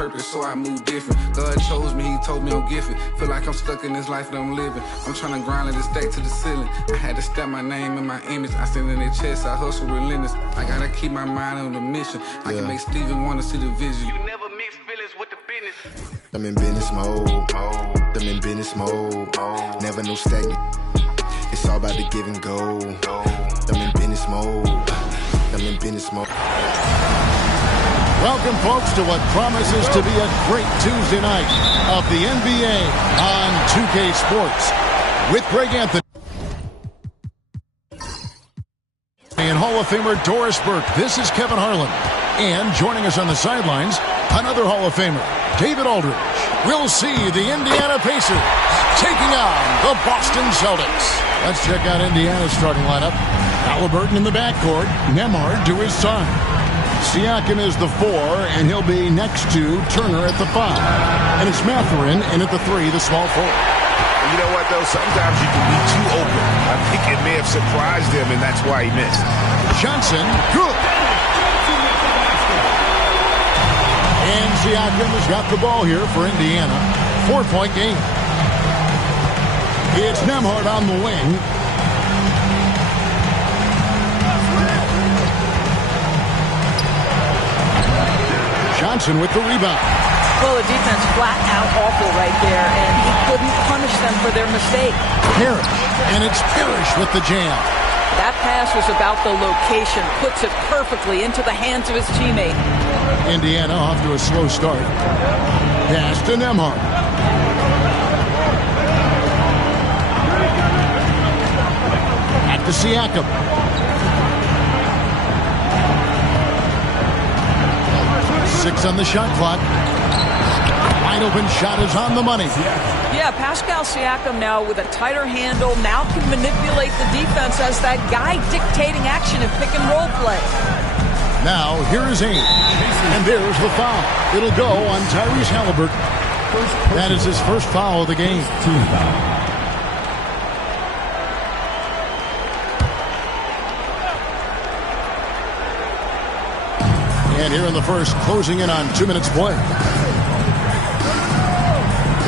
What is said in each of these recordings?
purpose, so I move different. God chose me, he told me I'm gifted. Feel like I'm stuck in this life that I'm living. I'm trying to grind and stack to the ceiling. I had to step my name and my image. I stand in their chest, I hustle relentless. I gotta keep my mind on the mission. I can make Steven wanna see the vision. You never mix feelings with the business. I'm in business mode. I'm in business mode. Never no stagnant. It's all about the give and go. I'm in business mode. I'm in business mode. Welcome, folks, to what promises to be a great Tuesday night of the NBA on 2K Sports with Greg Anthony and Hall of Famer Doris Burke. This is Kevin Harlan. And joining us on the sidelines, another Hall of Famer, David Aldridge. We'll see the Indiana Pacers taking on the Boston Celtics. Let's check out Indiana's starting lineup. Halliburton in the backcourt. Nembhard to his side. Siakam is the 4, and he'll be next to Turner at the 5. And it's Mathurin in at the 3, the small forward. You know what, though? Sometimes you can be too open. I think it may have surprised him, and that's why he missed. Johnson, good. And Siakam has got the ball here for Indiana. 4-point game. It's Nembhard on the wing. Johnson with the rebound. Well, the defense flat out awful right there, and he couldn't punish them for their mistake. Parrish, and it's Parrish with the jam. That pass was about the location, puts it perfectly into the hands of his teammate. Indiana off to a slow start. Pass to Nembhard. Back to Siakam. Six on the shot clock. Wide open shot is on the money. Yeah, Pascal Siakam now with a tighter handle, now can manipulate the defense as that guy dictating action in pick and roll play. Now, here is Ainge. And there's the foul. It'll go on Tyrese Halliburton. That is his first foul of the game. And here in the first, closing in on 2 minutes play.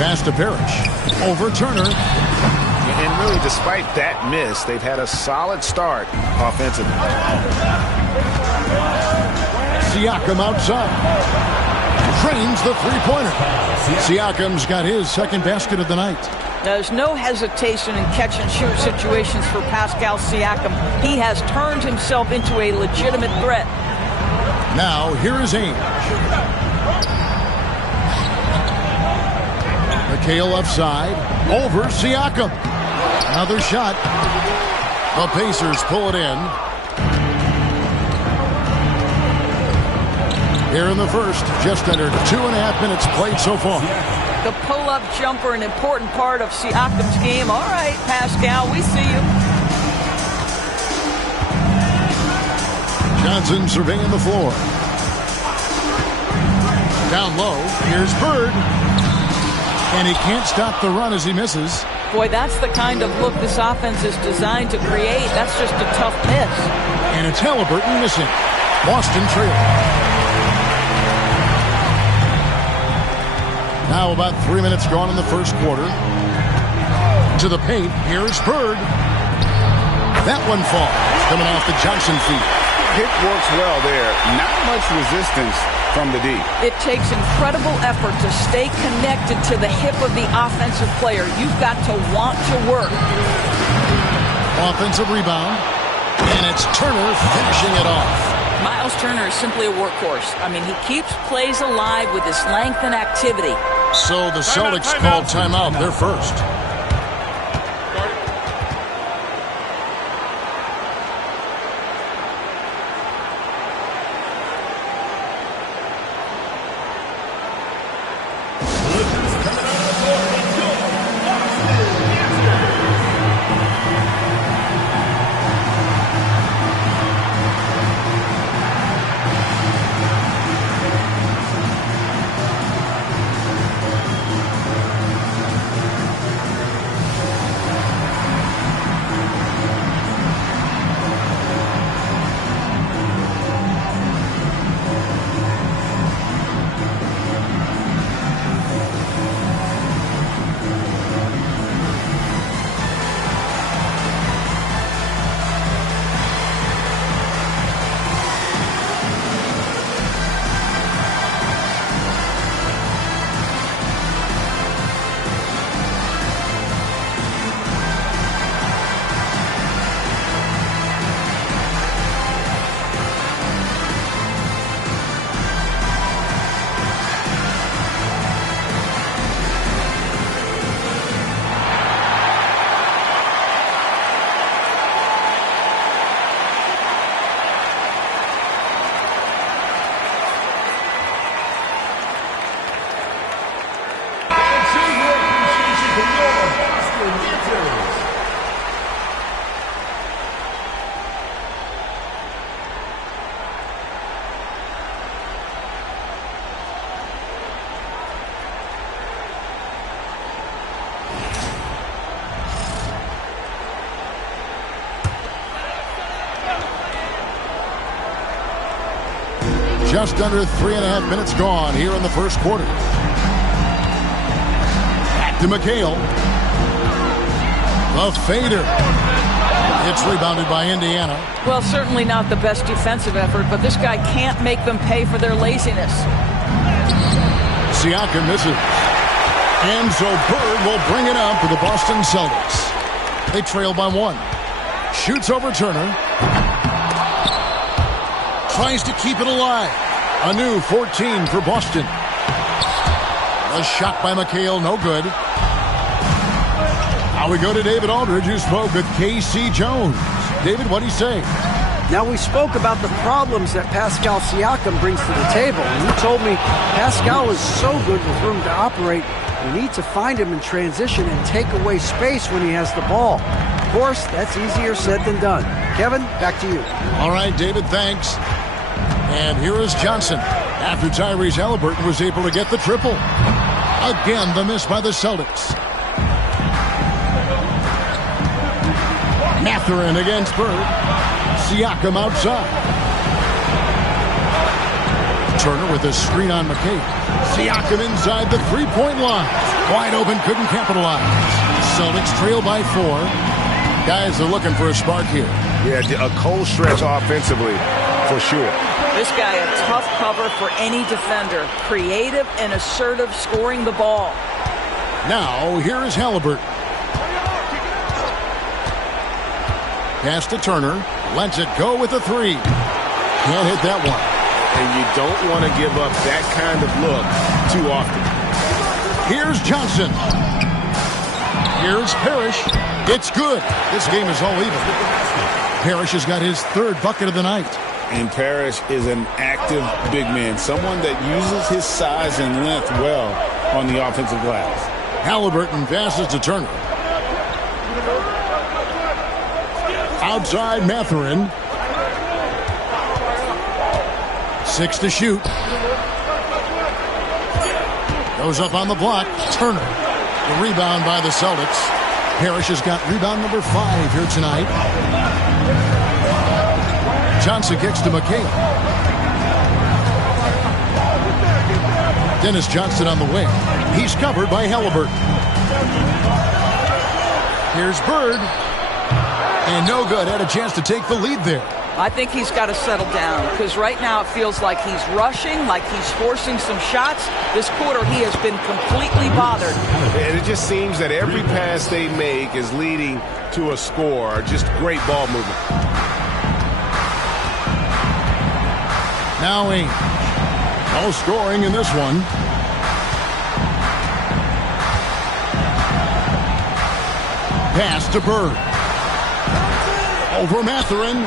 Pass to Parrish. Over Turner. And really, despite that miss, they've had a solid start offensively. Siakam outside. Drains the three-pointer. Siakam's got his second basket of the night. Now, there's no hesitation in catch-and-shoot situations for Pascal Siakam. He has turned himself into a legitimate threat. Now, here is Ainge. McHale left side. Over Siakam. Another shot. The Pacers pull it in. Here in the first, just under 2.5 minutes played so far. The pull-up jumper, an important part of Siakam's game. All right, Pascal, we see you. Johnson surveying the floor. Down low, here's Bird. And he can't stop the run as he misses. Boy, that's the kind of look this offense is designed to create. That's just a tough miss. And it's Halliburton missing. Boston trailing. Now about 3 minutes gone in the first quarter. To the paint, here's Bird. That one falls, coming off the Johnson feet. Hit works well there. Not much resistance from the D. It takes incredible effort to stay connected to the hip of the offensive player. You've got to want to work. Offensive rebound. And it's Turner finishing it off. Miles Turner is simply a workhorse. I mean, he keeps plays alive with his length and activity. So the Celtics called timeout. They're first. just under 3.5 minutes gone here in the first quarter. Back to McHale. The fader. It's rebounded by Indiana. Well, certainly not the best defensive effort, but this guy can't make them pay for their laziness. Siakam misses. And so Bird will bring it up for the Boston Celtics. They trail by 1. Shoots over Turner. Tries to keep it alive. A new 14 for Boston. A shot by McHale, no good. Now we go to David Aldridge, who spoke with K.C. Jones. David, what do you say? Now, we spoke about the problems that Pascal Siakam brings to the table. And you told me Pascal is so good with room to operate. We need to find him in transition and take away space when he has the ball. Of course, that's easier said than done. Kevin, back to you. All right, David, thanks. And here is Johnson after Tyrese Haliburton was able to get the triple. Again, the miss by the Celtics. Mathurin against Bird. Siakam outside. Turner with a screen on McKay. Siakam inside the three-point line. Wide open, couldn't capitalize. Celtics trail by 4. Guys are looking for a spark here. Yeah, a cold stretch offensively, for sure. This guy a tough cover for any defender. Creative and assertive scoring the ball. Now, here is Haliburton. Pass to Turner. Lets it go with a 3. Can't hit that one. And you don't want to give up that kind of look too often. Here's Johnson. Here's Parrish. It's good. This game is all even. Parrish has got his 3rd bucket of the night. And Parrish is an active big man, someone that uses his size and length well on the offensive glass. Haliburton passes to Turner. Outside Mathurin. 6 to shoot. Goes up on the block. Turner. The rebound by the Celtics. Parrish has got rebound number 5 here tonight. Johnson kicks to McHale. Dennis Johnson on the wing. He's covered by Haliburton. Here's Bird. And no good. Had a chance to take the lead there. I think he's got to settle down because right now it feels like he's rushing, like he's forcing some shots. This quarter he has been completely bothered. And it just seems that every pass they make is leading to a score. Just great ball movement. Now Ainge. No scoring in this one. Pass to Bird. Over Mathurin.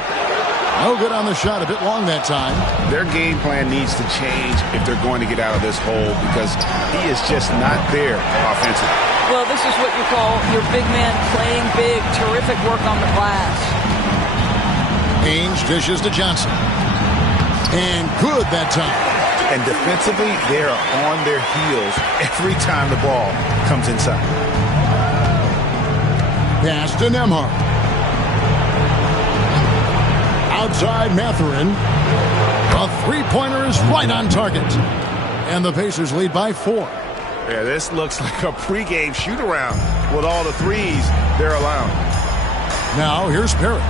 No good on the shot. A bit long that time. Their game plan needs to change if they're going to get out of this hole because he is just not there offensively. Well, this is what you call your big man playing big. Terrific work on the glass. Ainge dishes to Johnson. And good that time. And defensively, they are on their heels every time the ball comes inside. Pass to Nembhard. Outside Mathurin. A three-pointer is right on target. And the Pacers lead by 4. Yeah, this looks like a pregame shoot-around with all the threes they're allowing. Now here's Parrish.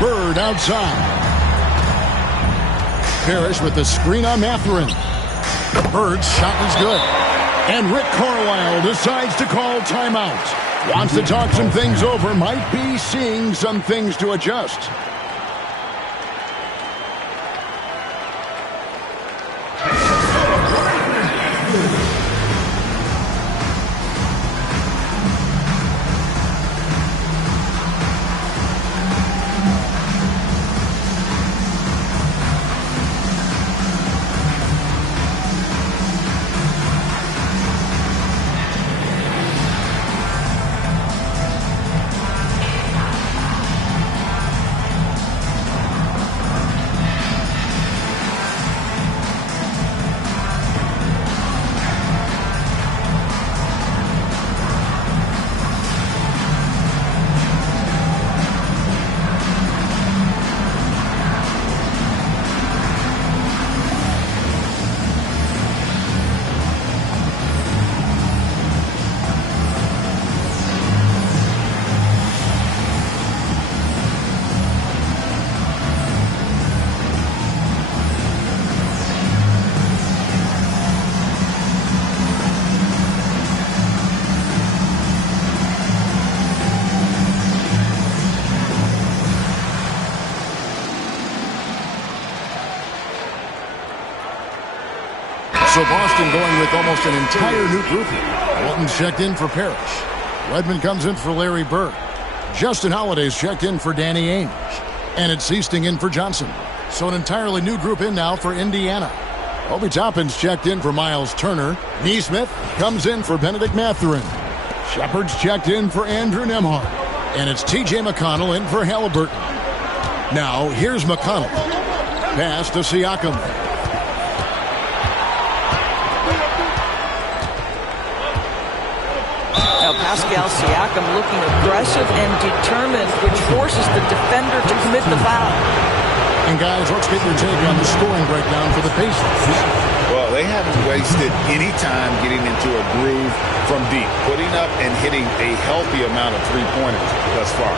Bird outside. Parrish with the screen on Mathurin. Bird's shot is good. And Rick Carlisle decides to call timeout. Wants to talk some things over. Might be seeing some things to adjust. So Boston going with almost an entire new group here. Walton's checked in for Parrish. Redmond comes in for Larry Bird. Justin Holiday's checked in for Danny Ainge. And it's Seasting in for Johnson. So an entirely new group in now for Indiana. Obi Toppin's checked in for Miles Turner. Neesmith comes in for Benedict Mathurin. Shepard's checked in for Andrew Nembhard. And it's T.J. McConnell in for Halliburton. Now, here's McConnell. Pass to Siakam. Now, Pascal Siakam looking aggressive and determined, which forces the defender to commit the foul. And guys, let's get your take on the scoring breakdown for the Pacers. Well, they haven't wasted any time getting into a groove from deep, putting up and hitting a healthy amount of three-pointers thus far.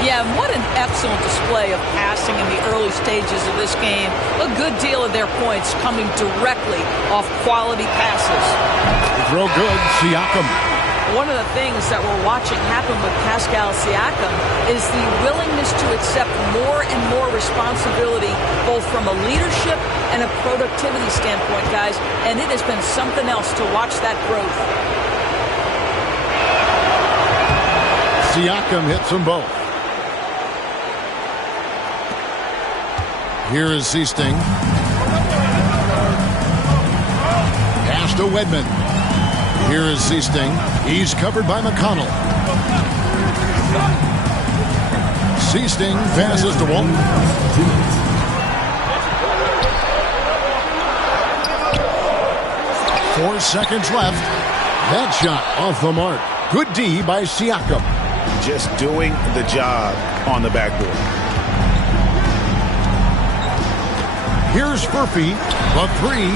Yeah, what an excellent display of passing in the early stages of this game. A good deal of their points coming directly off quality passes. The throw good, Siakam. One of the things that we're watching happen with Pascal Siakam is the willingness to accept more and more responsibility, both from a leadership and a productivity standpoint, guys. And it has been something else to watch that growth. Siakam hits them both. Here is Seasting. Pass to Wedman. Here is Seasting. He's covered by McConnell. Seasting passes to Walton. 4 seconds left. That shot off the mark. Good D by Siakam. Just doing the job on the backboard. Here's Furphy, the three,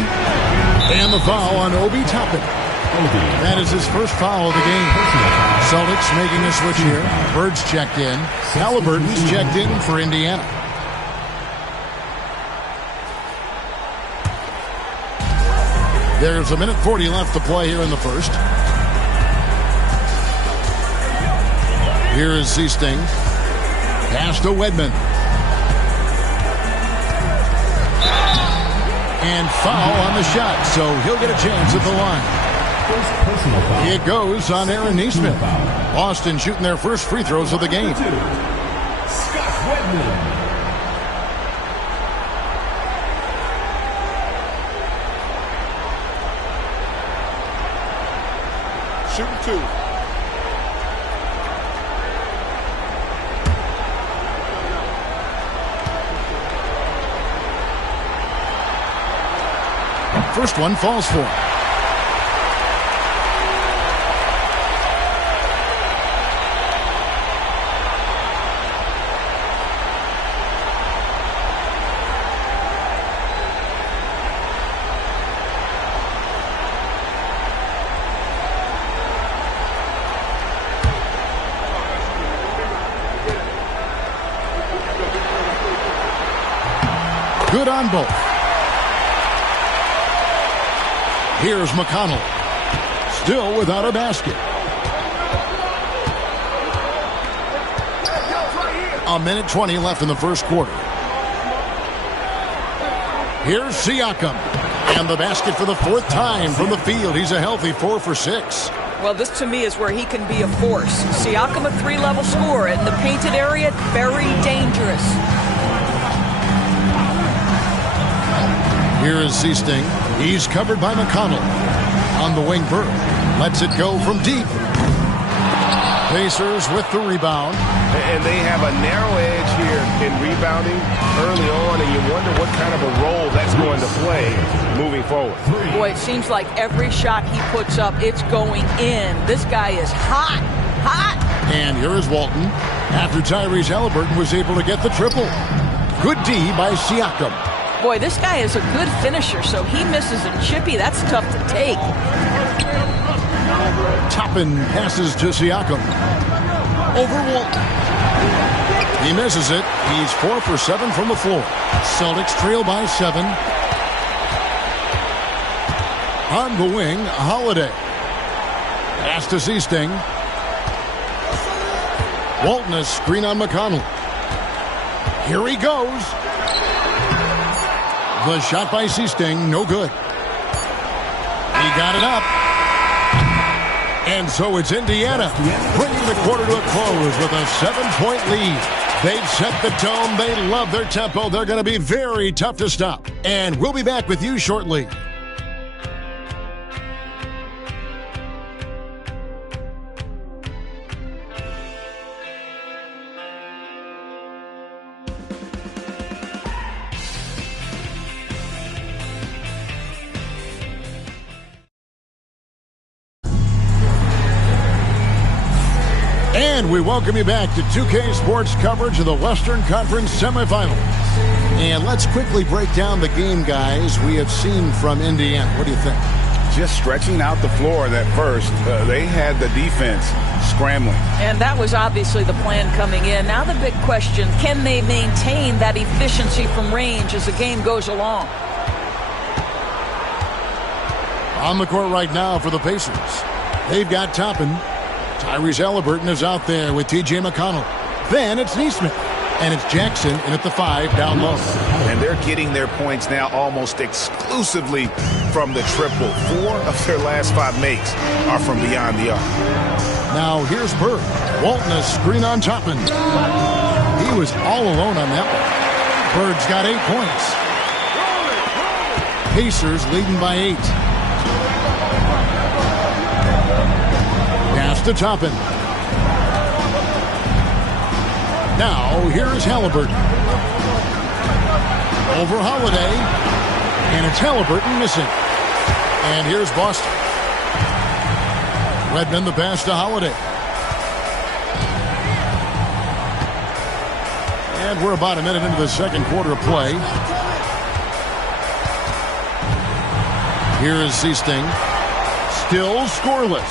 and the foul on Obi Toppin. That is his first foul of the game. Celtics making a switch here. Bird's checked in. Halliburton's checked in for Indiana. There's a minute 40 left to play here in the first. Here is Seasting. Pass to Wedman. And foul on the shot, so he'll get a chance at the line. It goes on Aaron Neesmith. Boston shooting their first free throws of the game. Shooting two. First one falls for him. Good on both. Here's McConnell. Still without a basket. A minute 20 left in the first quarter. Here's Siakam. And the basket for the fourth time from the field. He's a healthy 4 for 6. Well, this to me is where he can be a force. Siakam, a three-level scorer in the painted area, very dangerous. Here is Seasting. He's covered by McConnell. On the wing, Bird lets it go from deep. Pacers with the rebound. And they have a narrow edge here in rebounding early on, and you wonder what kind of a role that's going to play moving forward. Boy, it seems like every shot he puts up, it's going in. This guy is hot, hot. And here is Walton. After Tyrese Halliburton was able to get the triple. Good D by Siakam. Boy, this guy is a good finisher, so he misses a chippy. That's tough to take. Toppin passes to Siakam. Over Walton. He misses it. He's 4 for 7 from the floor. Celtics trail by 7. On the wing, Holiday. Pass to Seasting. Walton a screen on McConnell. Here he goes. The shot by Seasting, no good. He got it up. And so it's Indiana bringing the quarter to a close with a 7-point lead. They've set the tone. They love their tempo. They're going to be very tough to stop. And we'll be back with you shortly. And we welcome you back to 2K Sports coverage of the Western Conference semifinals. And let's quickly break down the game, guys, we have seen from Indiana. What do you think? Just stretching out the floor that first. They had the defense scrambling. And that was obviously the plan coming in. Now the big question, can they maintain that efficiency from range as the game goes along? On the court right now for the Pacers. They've got Toppin. Tyrese Halliburton is out there with T.J. McConnell. Then it's Neesmith. And it's Jackson in at the 5 down low. And they're getting their points now almost exclusively from the triple. 4 of their last 5 makes are from beyond the arc. Now here's Bird. Walton a screen on Toppin. He was all alone on that one. Bird's got 8 points. Pacers leading by 8. To Toppin. Now, here's Halliburton. Over Holiday. And it's Halliburton missing. And here's Boston. Redmond the pass to Holiday. And we're about a minute into the second quarter of play. Here is Seasting. Still scoreless.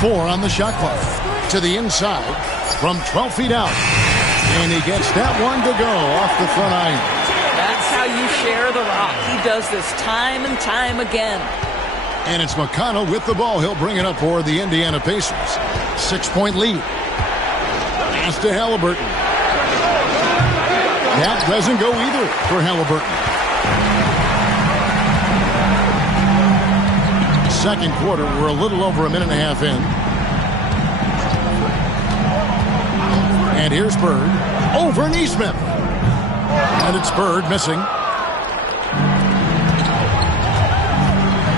4 on the shot clock. To the inside from 12 feet out. And he gets that one to go off the front iron. That's how you share the rock. He does this time and time again. And it's McConnell with the ball. He'll bring it up for the Indiana Pacers. 6-point lead. Pass to Halliburton. That doesn't go either for Halliburton. Second quarter, we're a little over a minute and a half in. And here's Bird over Neesmith. And it's Bird missing.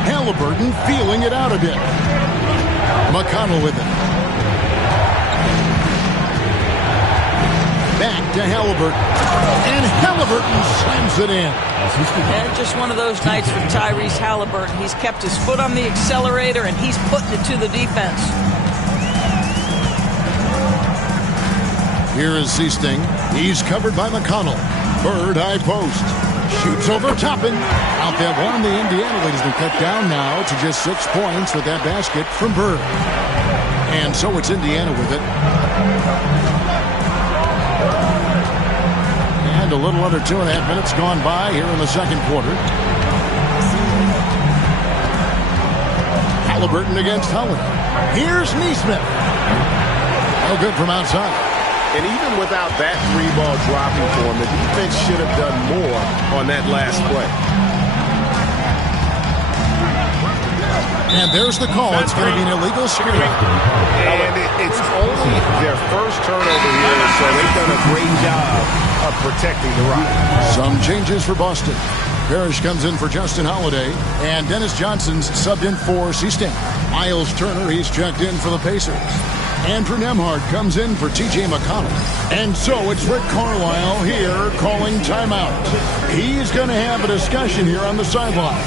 Halliburton feeling it out a bit. McConnell with it. Back to Halliburton. And Halliburton slams it in. And just one of those nights for Tyrese Halliburton. He's kept his foot on the accelerator, and he's putting it to the defense. Here is Seasting. He's covered by McConnell. Bird high post. Shoots over Toppin. Out that one. The Indiana lead has been cut down now to just 6 points with that basket from Bird. And so it's Indiana with it. And a little under 2.5 minutes gone by here in the second quarter. Halliburton against Holiday. Here's Neesmith. No good from outside. And even without that 3-ball dropping for him, the defense should have done more on that last play. And there's the call. It's going to be an illegal screen. And it's only their first turnover here, so they've done a great job of protecting the rock. Some changes for Boston. Parrish comes in for Justin Holiday, and Dennis Johnson's subbed in for Seasting. Miles Turner, he's checked in for the Pacers. Andrew Nembhard comes in for T.J. McConnell. And so it's Rick Carlisle here calling timeout. He's going to have a discussion here on the sideline.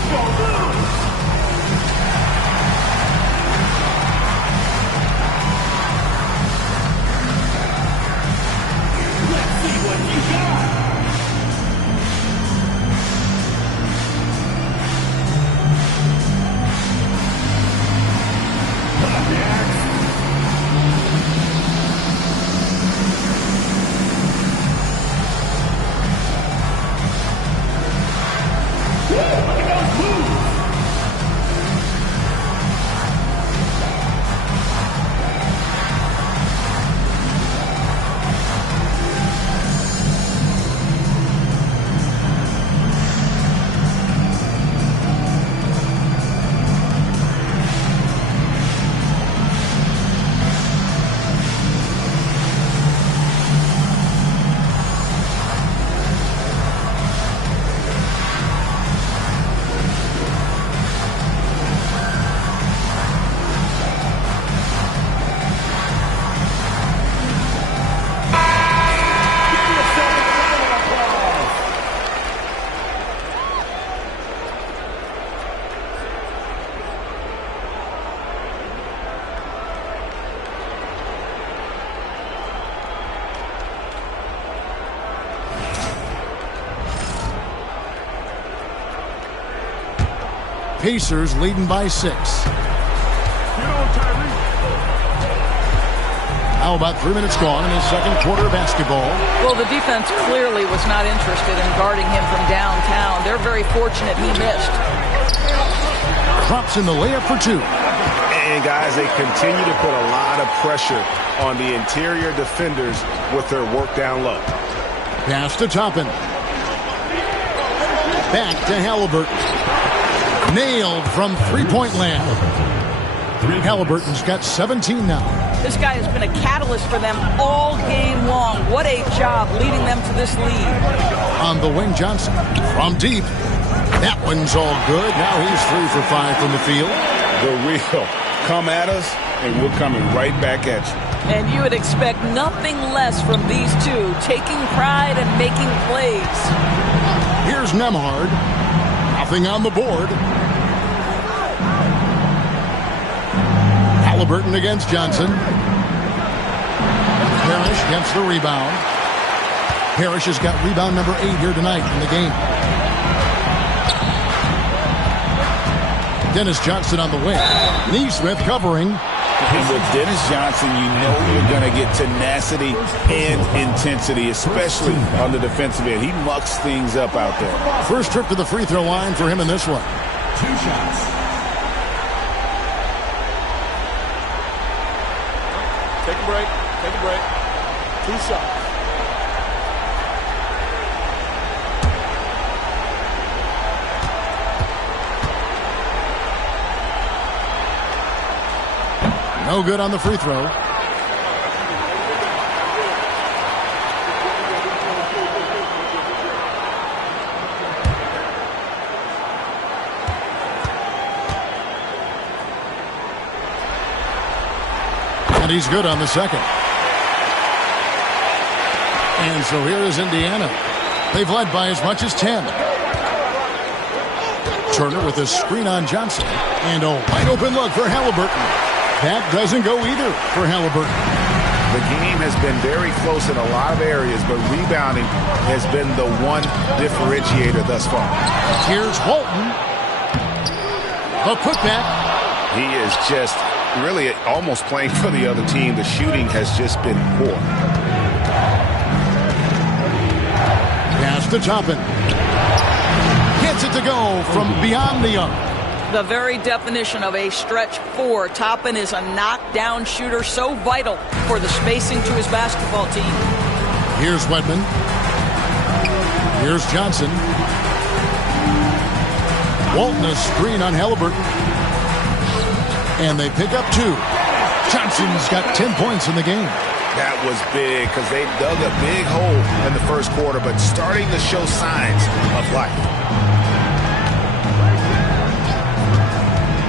Pacers leading by 6. Now about 3 minutes gone in his second quarter of basketball. Well, the defense clearly was not interested in guarding him from downtown. They're very fortunate he missed. Drops in the layup for 2. And, guys, they continue to put a lot of pressure on the interior defenders with their work down low. Pass to Toppin. Back to Halliburton. Nailed from three-point land. Halliburton's got 17 now. This guy has been a catalyst for them all game long. What a job leading them to this lead. On the wing, Johnson. From deep. That one's all good. Now he's 3 for 5 from the field. The real. Come at us, and we're coming right back at you. And you would expect nothing less from these two, taking pride and making plays. Here's Nemhard. Nothing on the board. Halliburton against Johnson. Parrish gets the rebound. Parrish has got rebound number 8 here tonight in the game. Dennis Johnson on the wing. Neesmith covering. And with Dennis Johnson, you know you're going to get tenacity and intensity, especially on the defensive end. He mucks things up out there. First trip to the free throw line for him in this one. 2 shots. Take a break. Take a break. 2 shots. No good on the free throw. And he's good on the second. And so here is Indiana. They've led by as much as 10. Turner with a screen on Johnson. And a wide open look for Halliburton. That doesn't go either for Halliburton. The game has been very close in a lot of areas, but rebounding has been the one differentiator thus far. Here's Walton. A putback. He is just really almost playing for the other team. The shooting has just been poor. Pass to Toppin. Gets it to go from beyond the arc. The very definition of a stretch 4. Toppin is a knockdown shooter, so vital for the spacing to his basketball team. Here's Wedman. Here's Johnson. Walton a screen on Halliburton. And they pick up 2. Johnson's got 10 points in the game. That was big because they dug a big hole in the first quarter, but starting to show signs of life.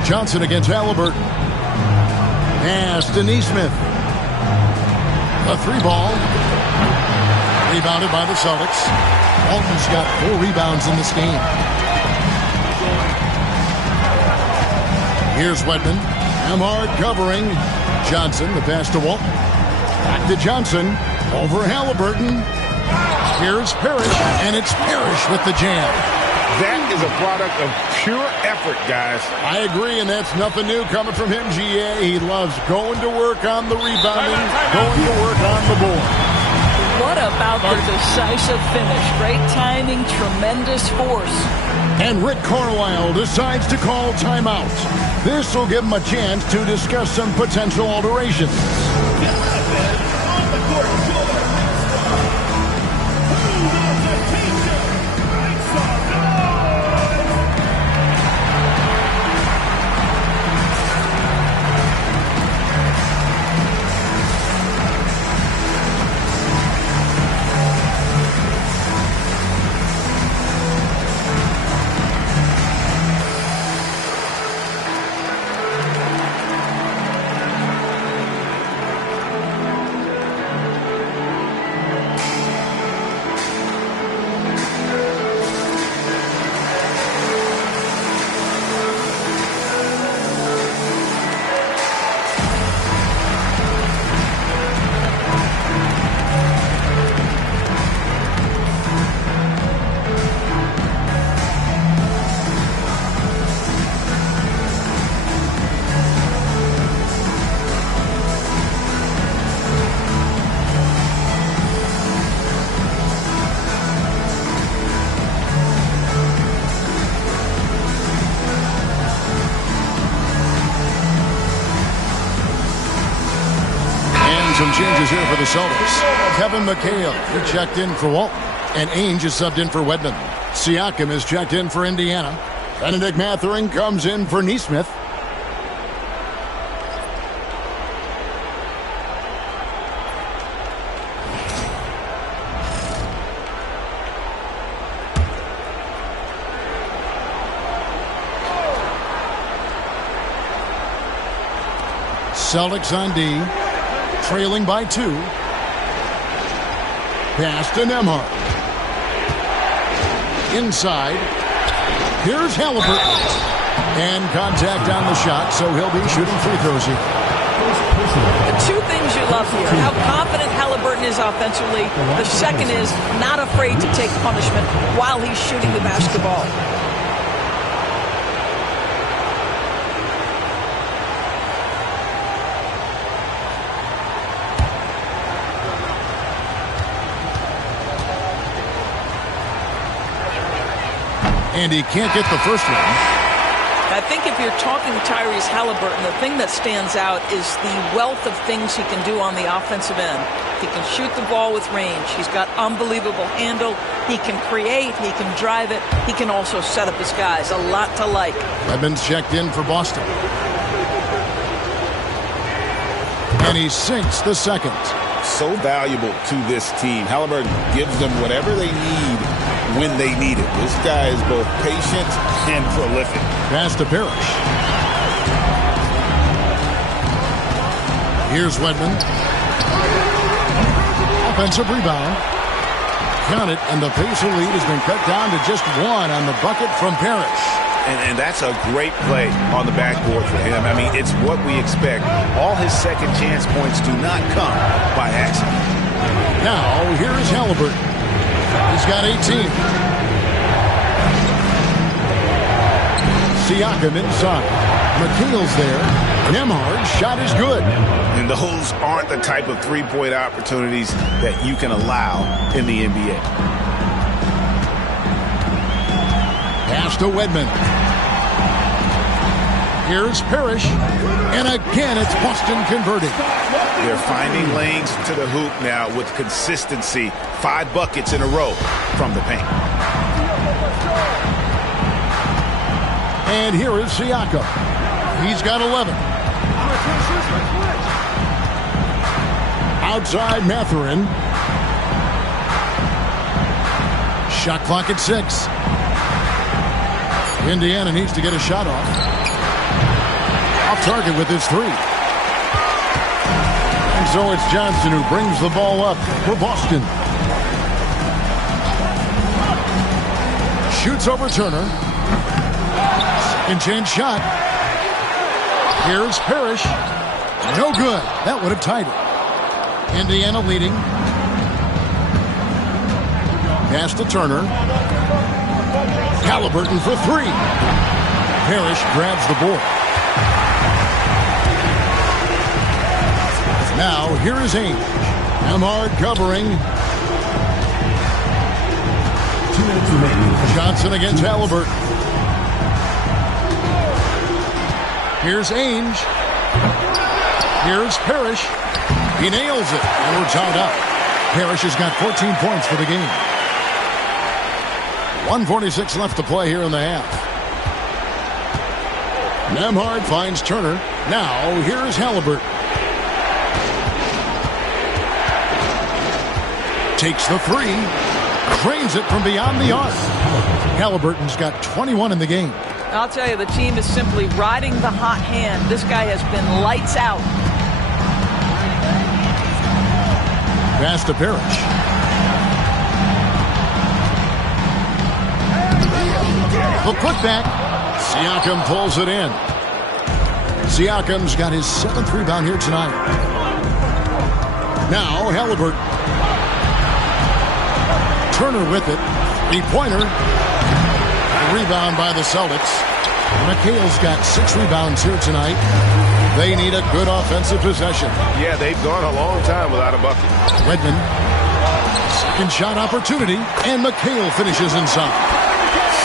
Johnson against Halliburton. Pass to Neesmith. A 3-ball. Rebounded by the Celtics. Walton's got 4 rebounds in this game. Here's Wedman. Nemhard covering. Johnson, the pass to Walton. Back to Johnson. Over Halliburton. Here's Parrish. And it's Parrish with the jam. That is a product of pure effort, guys. I agree, and that's nothing new coming from him, GA. He loves going to work on the rebounding, going to work on the board. What about the decisive finish? Great timing, tremendous force. And Rick Carlisle decides to call timeout. This will give him a chance to discuss some potential alterations. Some changes here for the Celtics. Kevin McHale, he checked in for Walton. And Ainge is subbed in for Wedman. Siakam is checked in for Indiana. Benedict Mathurin comes in for Nesmith. Celtics on D, trailing by 2. Pass to Nembhard. Inside. Here's Halliburton. And contact on the shot, so he'll be shooting free throws here. The two things you love here, how confident Halliburton is offensively. The second is not afraid to take punishment while he's shooting the basketball. And he can't get the first one. I think if you're talking Tyrese Halliburton, the thing that stands out is the wealth of things he can do on the offensive end. He can shoot the ball with range. He's got unbelievable handle. He can create. He can drive it. He can also set up his guys. A lot to like. Edmonds checked in for Boston. And he sinks the second. So valuable to this team. Halliburton gives them whatever they need when they need it. This guy is both patient and prolific. Pass to Parrish. Here's Wedman. Offensive rebound. Count it, and the Pacer lead has been cut down to just 1 on the bucket from Parrish. And that's a great play on the backboard for him. I mean, it's what we expect. All his second chance points do not come by accident. Now, here's Halliburton. He's got 18. Siakam inside. McHale's there. Nembhard's shot is good. And those aren't the type of three-point opportunities that you can allow in the NBA. Pass to Wedman. Here's Parrish. And again, it's Boston converting. They're finding lanes to the hoop now with consistency. 5 buckets in a row from the paint. And here is Siakam. He's got 11. Outside Mathurin. Shot clock at 6. Indiana needs to get a shot off. Off target with his 3. And so it's Johnson who brings the ball up for Boston. Shoots over Turner. Second chance shot. Here's Parrish. No good. That would have tied it. Indiana leading. Pass to Turner. Halliburton for 3. Parrish grabs the board. Now, here is Ainge. Nembhard covering. 2 minutes remaining. Johnson against Halliburton. Here's Ainge. Here's Parrish. He nails it, and we're tied up. Parrish has got 14 points for the game. 1:46 left to play here in the half. Nembhard finds Turner. Now, here's Halliburton. Takes the 3. Drains it from beyond the arc. Halliburton's got 21 in the game. I'll tell you, the team is simply riding the hot hand. This guy has been lights out. Pass to Parrish. The putback. Siakam pulls it in. Siakam's got his 7th rebound here tonight. Now Halliburton. Turner with it. 3-pointer. Rebound by the Celtics. McHale's got 6 rebounds here tonight. They need a good offensive possession. Yeah, they've gone a long time without a bucket. Wedman. Second shot opportunity. And McHale finishes inside.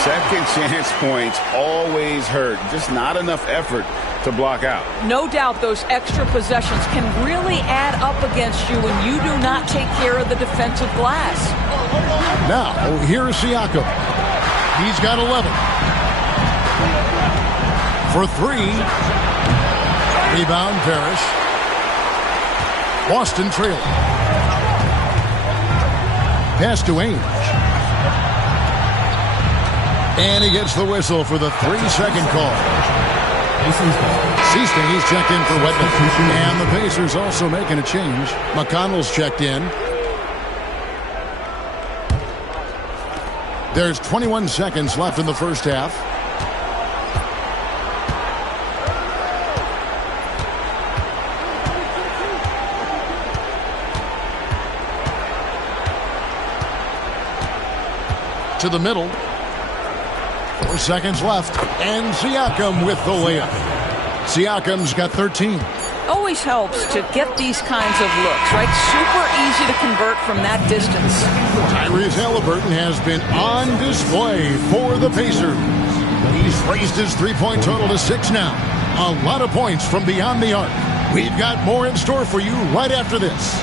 Second chance points always hurt. Just not enough effort to block out. No doubt those extra possessions can really add up against you when you do not take care of the defensive glass. Now, here's Siakam. He's got 11. For 3. Rebound, Parrish. Boston trailing. Pass to Ainge. And he gets the whistle for the 3-second call. Ceasting, he's checked in for wetness. And the Pacers also making a change. McConnell's checked in. There's 21 seconds left in the first half. To the middle. 4 seconds left. And Siakam with the layup. Siakam's got 13. Always helps to get these kinds of looks, right? Super easy to convert from that distance. Tyrese Halliburton has been on display for the Pacers. He's raised his three-point total to 6 now. A lot of points from beyond the arc. We've got more in store for you right after this.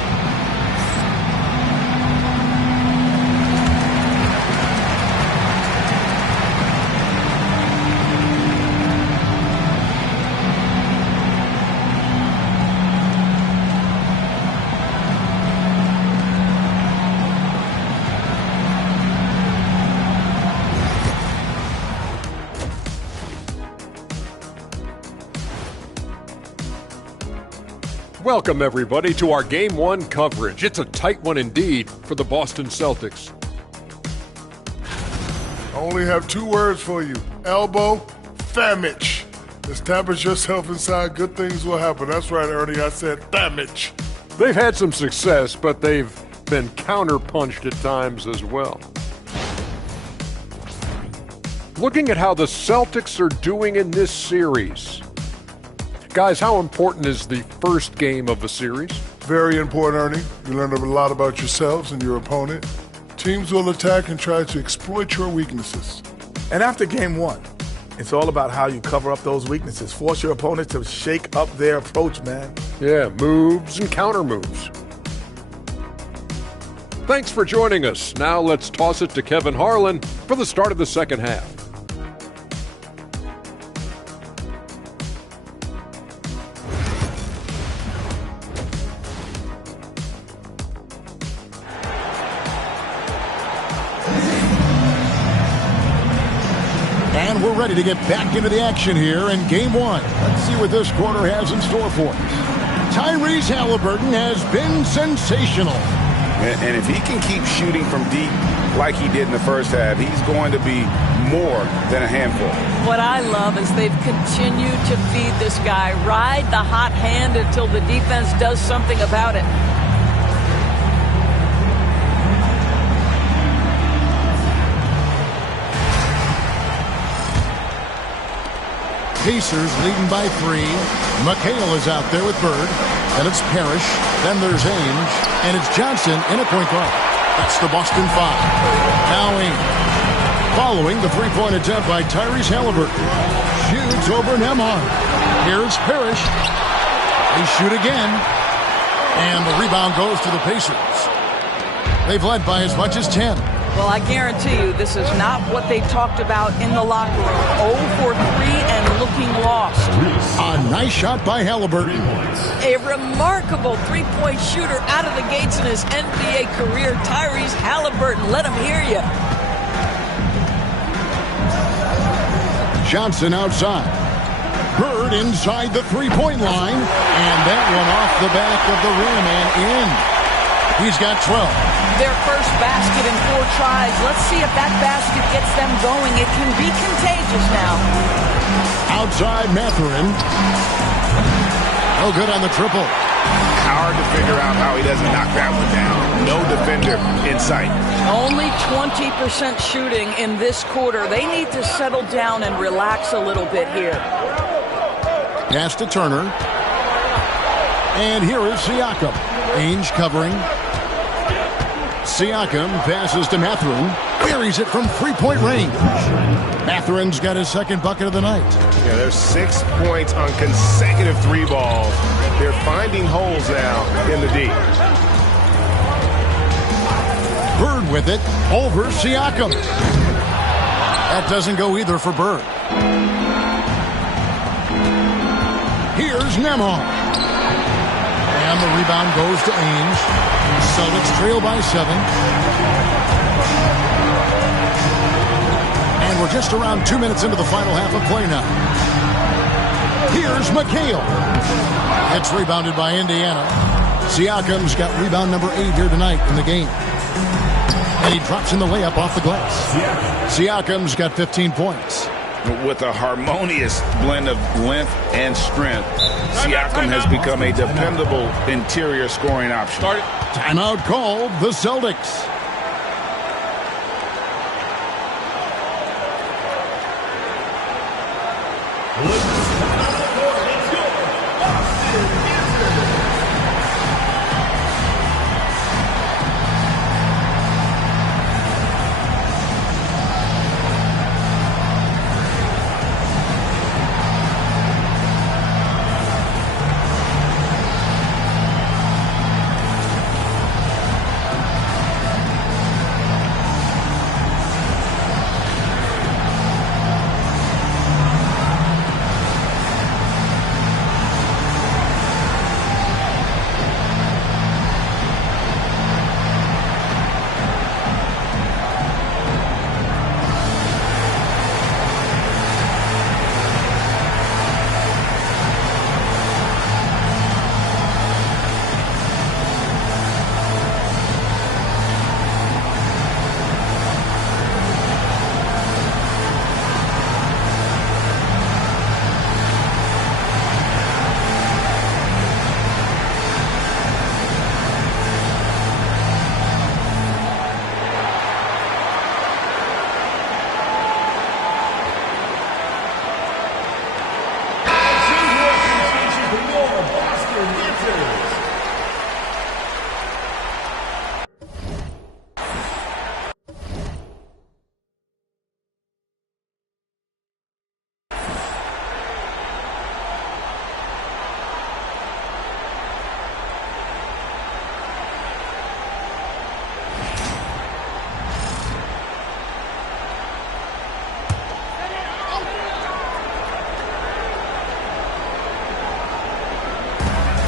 Welcome, everybody, to our Game 1 coverage. It's a tight one indeed for the Boston Celtics. I only have 2 words for you. Elbow, damage. Establish yourself inside, good things will happen. That's right, Ernie, I said damage. They've had some success, but they've been counterpunched at times as well. Looking at how the Celtics are doing in this series. Guys, how important is the first game of the series? Very important, Ernie. You learn a lot about yourselves and your opponent. Teams will attack and try to exploit your weaknesses. And after game 1, it's all about how you cover up those weaknesses. Force your opponent to shake up their approach, man. Yeah, moves and counter moves. Thanks for joining us. Now let's toss it to Kevin Harlan for the start of the second half. And we're ready to get back into the action here in Game 1. Let's see what this quarter has in store for us. Tyrese Halliburton has been sensational. And if he can keep shooting from deep like he did in the first half, he's going to be more than a handful. What I love is they've continued to feed this guy. Ride the hot hand until the defense does something about it. Pacers leading by 3. McHale is out there with Bird. Then it's Parrish. Then there's Ainge. And it's Johnson in a point guard. That's the Boston 5. Now Ainge. Following the three-point attempt by Tyrese Halliburton. Shoots over Nembhard. Here's Parrish. They shoot again. And the rebound goes to the Pacers. They've led by as much as 10. Well, I guarantee you this is not what they talked about in the locker room. 0 for 3 and looking lost. A nice shot by Halliburton. A remarkable three-point shooter out of the gates in his NBA career. Tyrese Halliburton, let him hear you. Johnson outside. Bird inside the three-point line. And that one off the back of the rim and in. He's got 12. Their first basket in 4 tries. Let's see if that basket gets them going. It can be contagious now. Outside Mathurin. No good on the triple. Hard to figure out how he doesn't knock that one down. No defender in sight. Only 20% shooting in this quarter. They need to settle down and relax a little bit here. Pass to Turner. And here is Siakam. Ainge covering. Siakam passes to Mathurin. Buries it from three-point range. Mathurin's got his second bucket of the night. Yeah, there's 6 points on consecutive three balls. They're finding holes now in the D. Bird with it over Siakam. That doesn't go either for Bird. Here's Nembhard. And the rebound goes to Ainge. Celtics trail by 7. And we're just around 2 minutes into the final half of play now. Here's McHale. It's rebounded by Indiana. Siakam's got rebound number 8 here tonight in the game. And he drops in the layup off the glass. Siakam's got 15 points. With a harmonious blend of length and strength, Siakam has become a dependable interior scoring option. Timeout called the Celtics.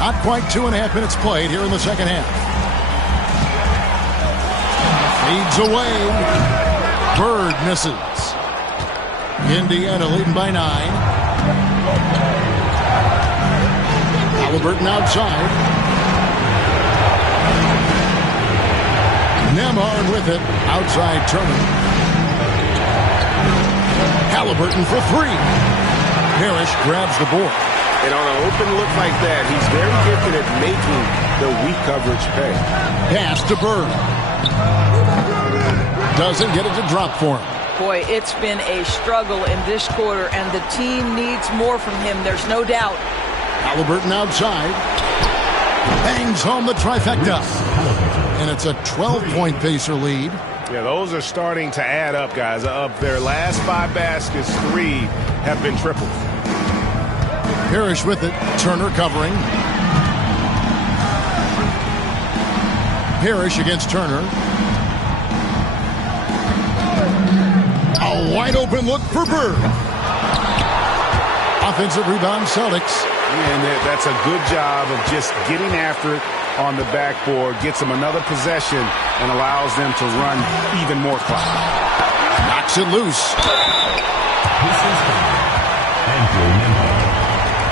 Not quite 2.5 minutes played here in the second half. Feeds away. Bird misses. Indiana leading by 9. Halliburton outside. Nembhard with it. Outside Turner. Halliburton for 3. Parrish grabs the board. And on an open look like that, he's very gifted at making the weak coverage pay. Pass to Bird. Doesn't get it to drop for him. Boy, it's been a struggle in this quarter, and the team needs more from him. There's no doubt. Halliburton outside. Bangs home the trifecta. And it's a 12-point Pacer lead. Yeah, those are starting to add up, guys. Of their last 5 baskets, 3 have been triples. Parrish with it. Turner covering. Parrish against Turner. A wide open look for Bird. Offensive rebound, Celtics. And that's a good job of just getting after it on the backboard. Gets them another possession and allows them to run even more clock. Knocks it loose.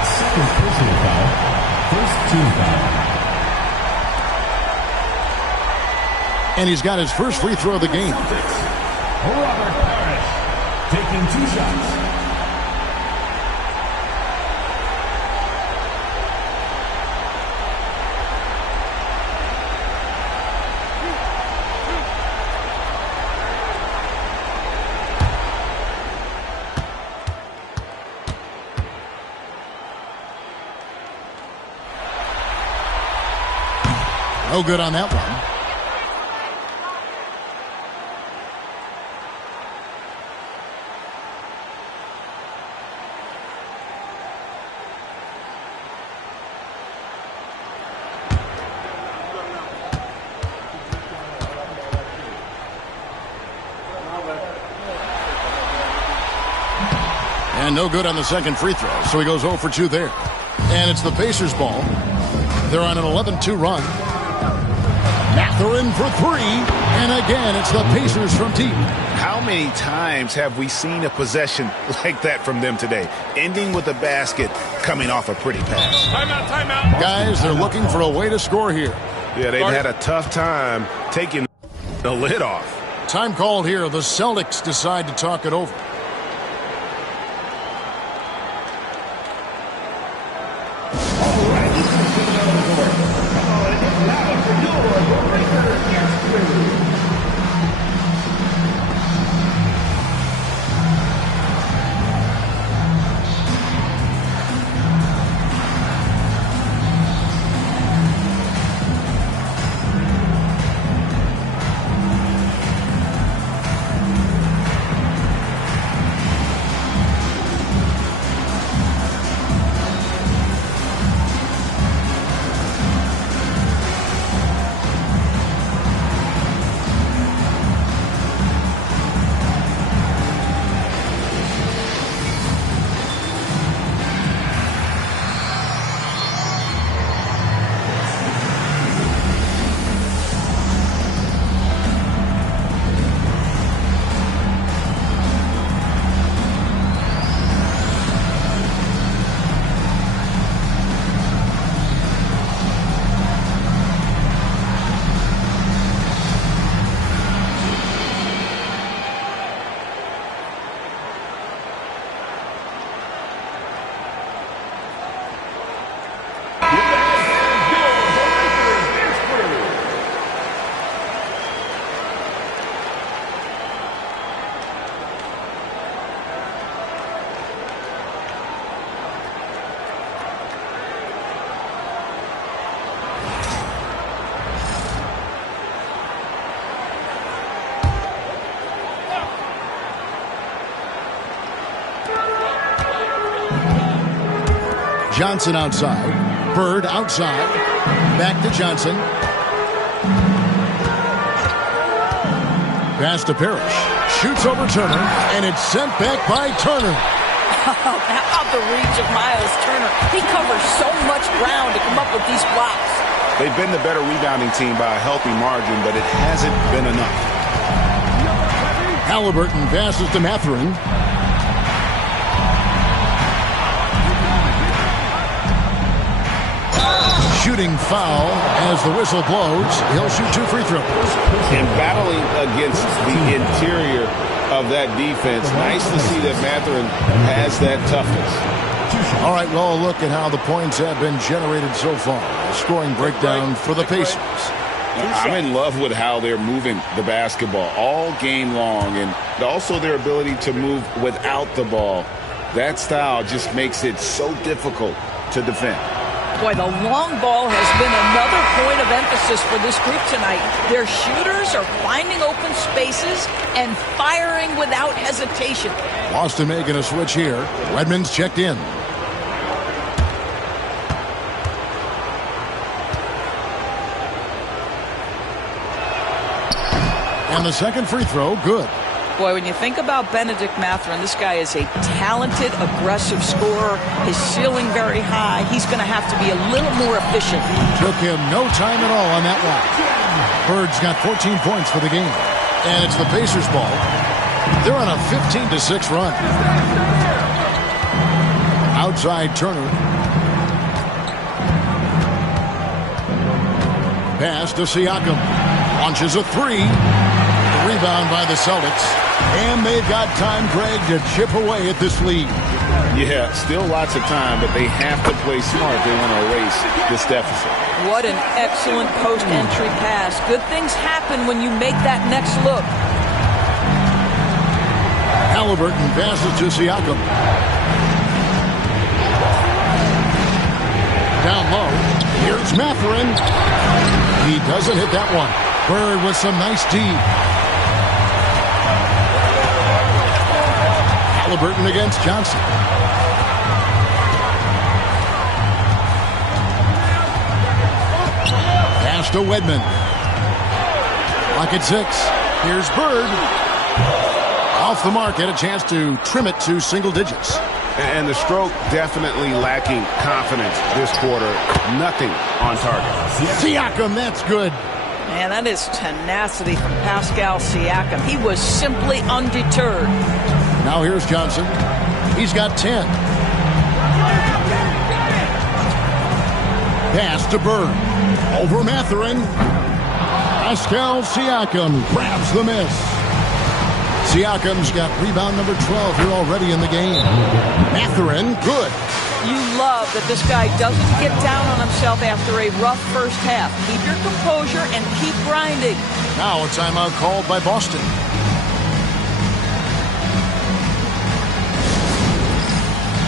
Second personal foul. First team foul. And he's got his first free throw of the game. Robert Parrish taking 2 shots. No good on that one. And no good on the second free throw, so he goes 0 for 2 there. And it's the Pacers' ball. They're on an 11-2 run. Mathurin for 3, and again, it's the Pacers from deep. How many times have we seen a possession like that from them today? Ending with a basket, coming off a pretty pass. Timeout. Guys, they're looking for a way to score here. Yeah, they've had a tough time taking the lid off. Time called here. The Celtics decide to talk it over. Johnson outside. Bird outside. Back to Johnson. Pass to Parrish. Shoots over Turner, and it's sent back by Turner. How about the reach of Miles Turner? He covers so much ground to come up with these blocks. They've been the better rebounding team by a healthy margin, but it hasn't been enough. Halliburton passes to Mathurin. Shooting foul as the whistle blows. He'll shoot 2 free throws. And battling against the interior of that defense, nice to see that Mathurin has that toughness. All right, well, look at how the points have been generated so far. Scoring breakdown for the Pacers. I'm in love with how they're moving the basketball all game long, and also their ability to move without the ball. That style just makes it so difficult to defend. Boy, the long ball has been another point of emphasis for this group tonight. Their shooters are finding open spaces and firing without hesitation. Boston making a switch here. Redmond's checked in. And the second free throw, good. Boy, when you think about Benedict Mathurin, this guy is a talented, aggressive scorer. His ceiling very high. He's going to have to be a little more efficient. Took him no time at all on that one. Bird's got 14 points for the game. And it's the Pacers' ball. They're on a 15-6 run. Outside Turner. Pass to Siakam. Launches a 3. Rebound by the Celtics. And they've got time, Greg, to chip away at this lead. Yeah, still lots of time, but they have to play smart. They want to erase this deficit. What an excellent post-entry pass. Good things happen when you make that next look. Halliburton passes to Siakam. Down low. Here's Mathurin. He doesn't hit that one. Bird with some nice D. Halliburton against Johnson. Pass to Wedman. Clock at 6. Here's Bird. Off the mark, had a chance to trim it to single digits. And the stroke definitely lacking confidence this quarter. Nothing on target. Siakam, that's good. Man, that is tenacity from Pascal Siakam. He was simply undeterred. Now here's Johnson. He's got 10. Pass to Bird. Over Mathurin. Pascal Siakam grabs the miss. Siakam's got rebound number 12 here already in the game. Mathurin, good. You love that this guy doesn't get down on himself after a rough first half. Keep your composure and keep grinding. Now a timeout called by Boston.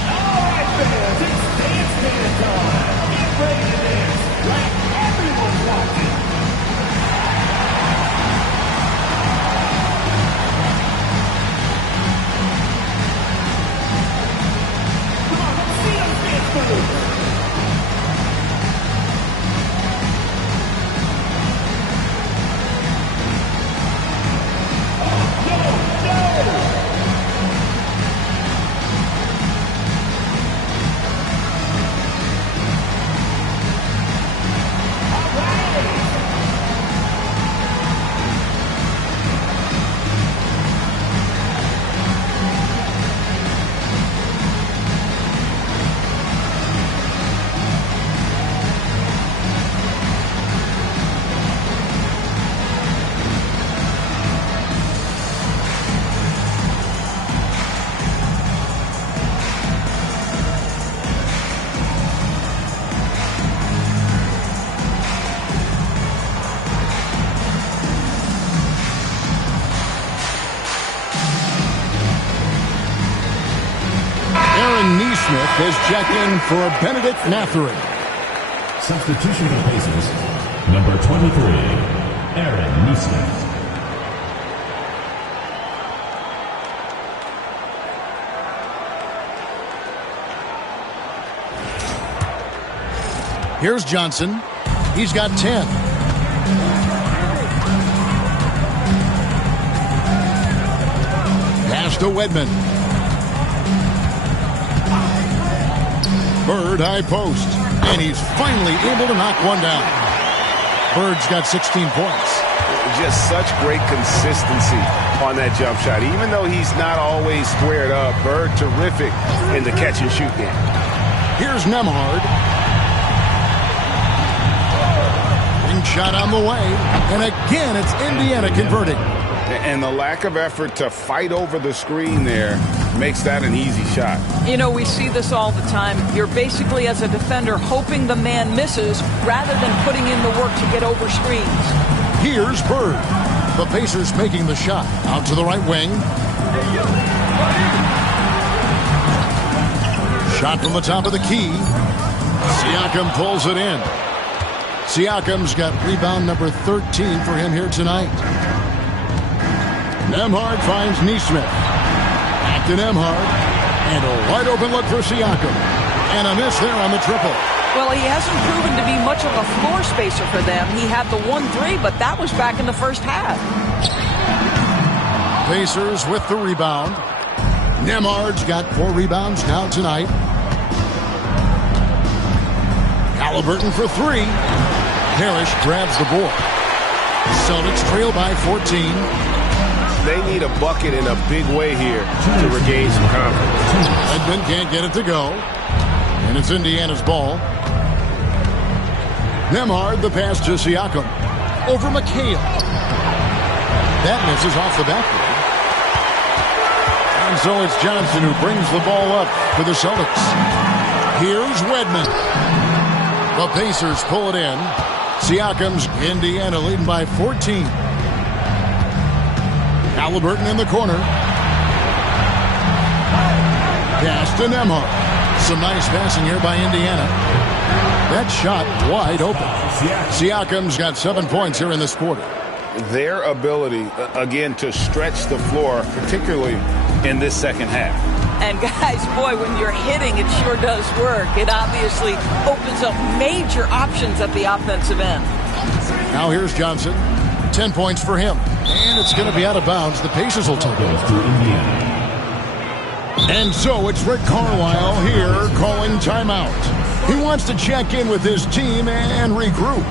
All right, fans, it's dance time. Get ready to dance like everyone's watching. Smith is checked in for Benedict Mathurin. Substitution for the Pacers, number 23, Aaron Nesmith. Here's Johnson. He's got 10. Pass to Wedman. Bird high post, and he's finally able to knock one down. Bird's got 16 points. Just such great consistency on that jump shot. Even though he's not always squared up, Bird terrific in the catch and shoot game. Here's Nemhard. Wing shot on the way, and again it's Indiana converting. And the lack of effort to fight over the screen there makes that an easy shot. You know, we see this all the time. You're basically, as a defender, hoping the man misses rather than putting in the work to get over screens. Here's Bird. The Pacers making the shot. Out to the right wing. Shot from the top of the key. Siakam pulls it in. Siakam's got rebound number 13 for him here tonight. Nemhard finds Nesmith. Back to Nemhard. And a wide open look for Siakam. And a miss there on the triple. Well, he hasn't proven to be much of a floor spacer for them. He had the 1-3, but that was back in the first half. Pacers with the rebound. Nemhard's got 4 rebounds now tonight. Halliburton for 3. Parrish grabs the board. Celtics trail by 14. They need a bucket in a big way here to regain some confidence. Edmond can't get it to go. And it's Indiana's ball. Nemhard, the pass to Siakam. Over McHale. That misses off the backboard. And so it's Johnson who brings the ball up for the Celtics. Here's Wedman. The Pacers pull it in. Siakam's Indiana leading by 14. Halliburton in the corner. Pass to Nemhard. Some nice passing here by Indiana. That shot wide open. Siakam's got 7 points here in this quarter. Their ability, again, to stretch the floor, particularly in this second half. And guys, boy, when you're hitting, it sure does work. It obviously opens up major options at the offensive end. Now here's Johnson. 10 points for him. And it's going to be out of bounds. The Pacers will take it. And so it's Rick Carlisle here calling timeout. He wants to check in with his team and regroup.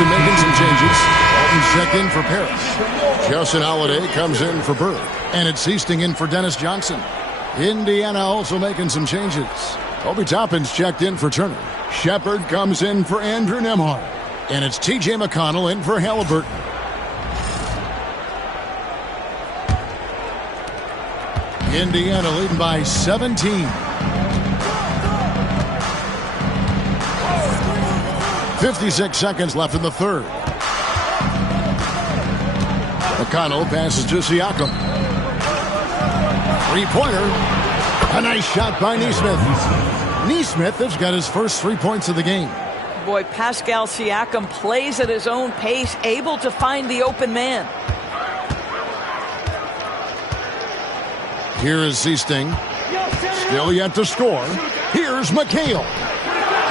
Making some changes. Walton's checked in for Parrish. Justin Holiday comes in for Bird. And it's Seasting in for Dennis Johnson. Indiana also making some changes. Obi Toppin's checked in for Turner. Shepard comes in for Andrew Nembhard. And it's T.J. McConnell in for Halliburton. Indiana leading by 17. 56 seconds left in the third. McConnell passes to Siakam. Three-pointer. A nice shot by Nesmith. Nesmith has got his first 3 points of the game. Boy, Pascal Siakam plays at his own pace, able to find the open man. Here is Seasting. Still yet to score. Here's McHale.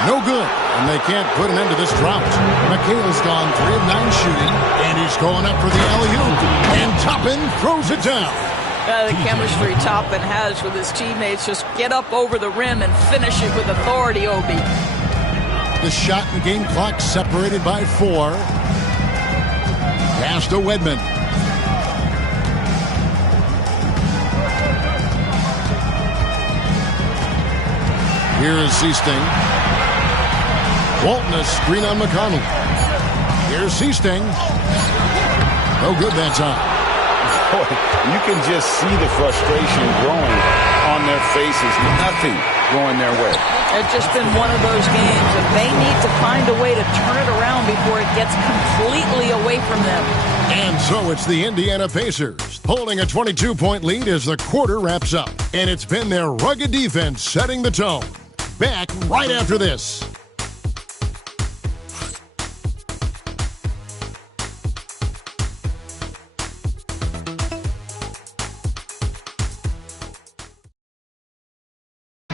No good, and they can't put an end to this drought. McHale's gone 3 of 9 shooting, and he's going up for the alley-oop. And Toppin throws it down. The chemistry Toppin has with his teammates, just get up over the rim and finish it with authority, Obi. The shot and game clock separated by 4. Pass to Wedman. Here is Seasting. Walton a screen on McConnell. Here's Seasting. No good that time. Boy, you can just see the frustration growing on their faces. Nothing going their way. It's just been one of those games, and they need to find a way to turn it around before it gets completely away from them. And so it's the Indiana Pacers holding a 22-point lead as the quarter wraps up. And it's been their rugged defense setting the tone. Back right after this.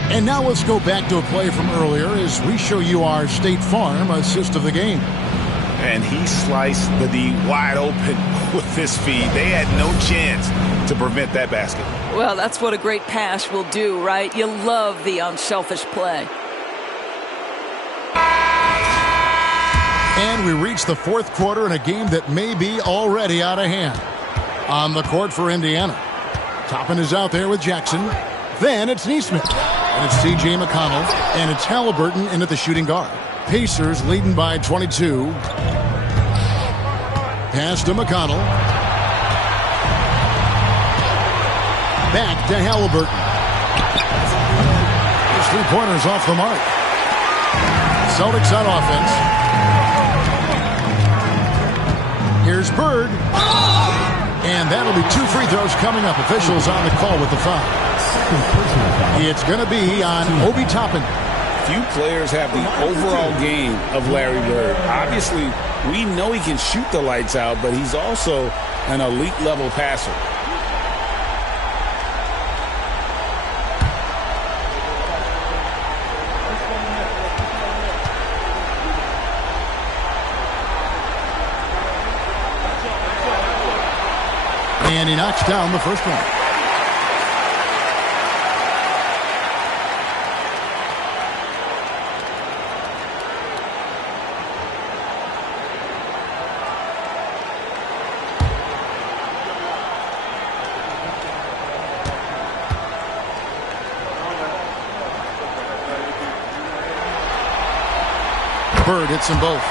And now let's go back to a play from earlier as we show you our State Farm assist of the game. And he sliced the D wide open with his feed. They had no chance to prevent that basket. Well, that's what a great pass will do, right? You love the unselfish play. And we reach the fourth quarter in a game that may be already out of hand. On the court for Indiana. Toppin is out there with Jackson. Then it's Nesmith. And it's T.J. McConnell. And it's Halliburton in at the shooting guard. Pacers leading by 22. Pass to McConnell. Back to Halliburton. His three-pointers off the mark. Celtics on offense. Here's Bird. And that'll be 2 free throws coming up. Officials on the call with the foul. It's going to be on Obi Toppin. Few players have the overall game of Larry Bird. Obviously, we know he can shoot the lights out, but he's also an elite level passer. And he knocks down the first one. Bird hits them both.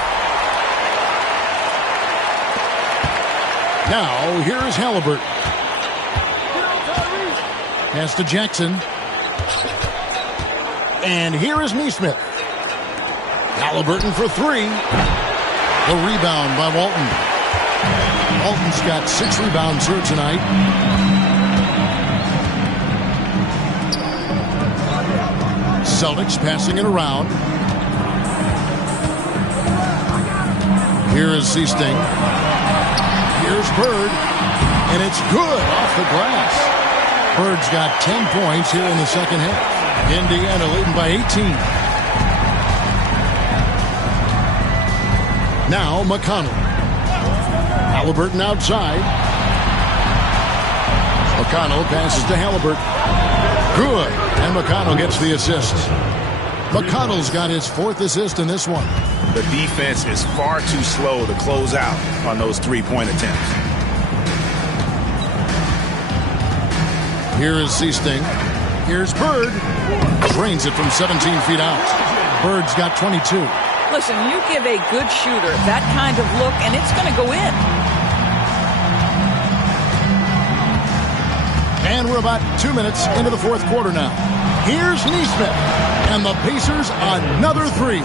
Now, here is Halliburton. Pass to Jackson. And here is Neesmith. Halliburton for three. The rebound by Walton. Walton's got 6 rebounds here tonight. Celtics passing it around. Here is Seasting. Here's Bird. And it's good off the glass. Bird's got 10 points here in the second half. Indiana leading by 18. Now McConnell. Halliburton outside. McConnell passes to Halliburton. Good. And McConnell gets the assist. McConnell's got his 4th assist in this one. The defense is far too slow to close out on those three-point attempts. Here is Seasting. Here's Bird. Drains it from 17 feet out. Bird's got 22. Listen, you give a good shooter that kind of look, and it's going to go in. And we're about 2 minutes into the fourth quarter now. Here's Neesmith. And the Pacers another three.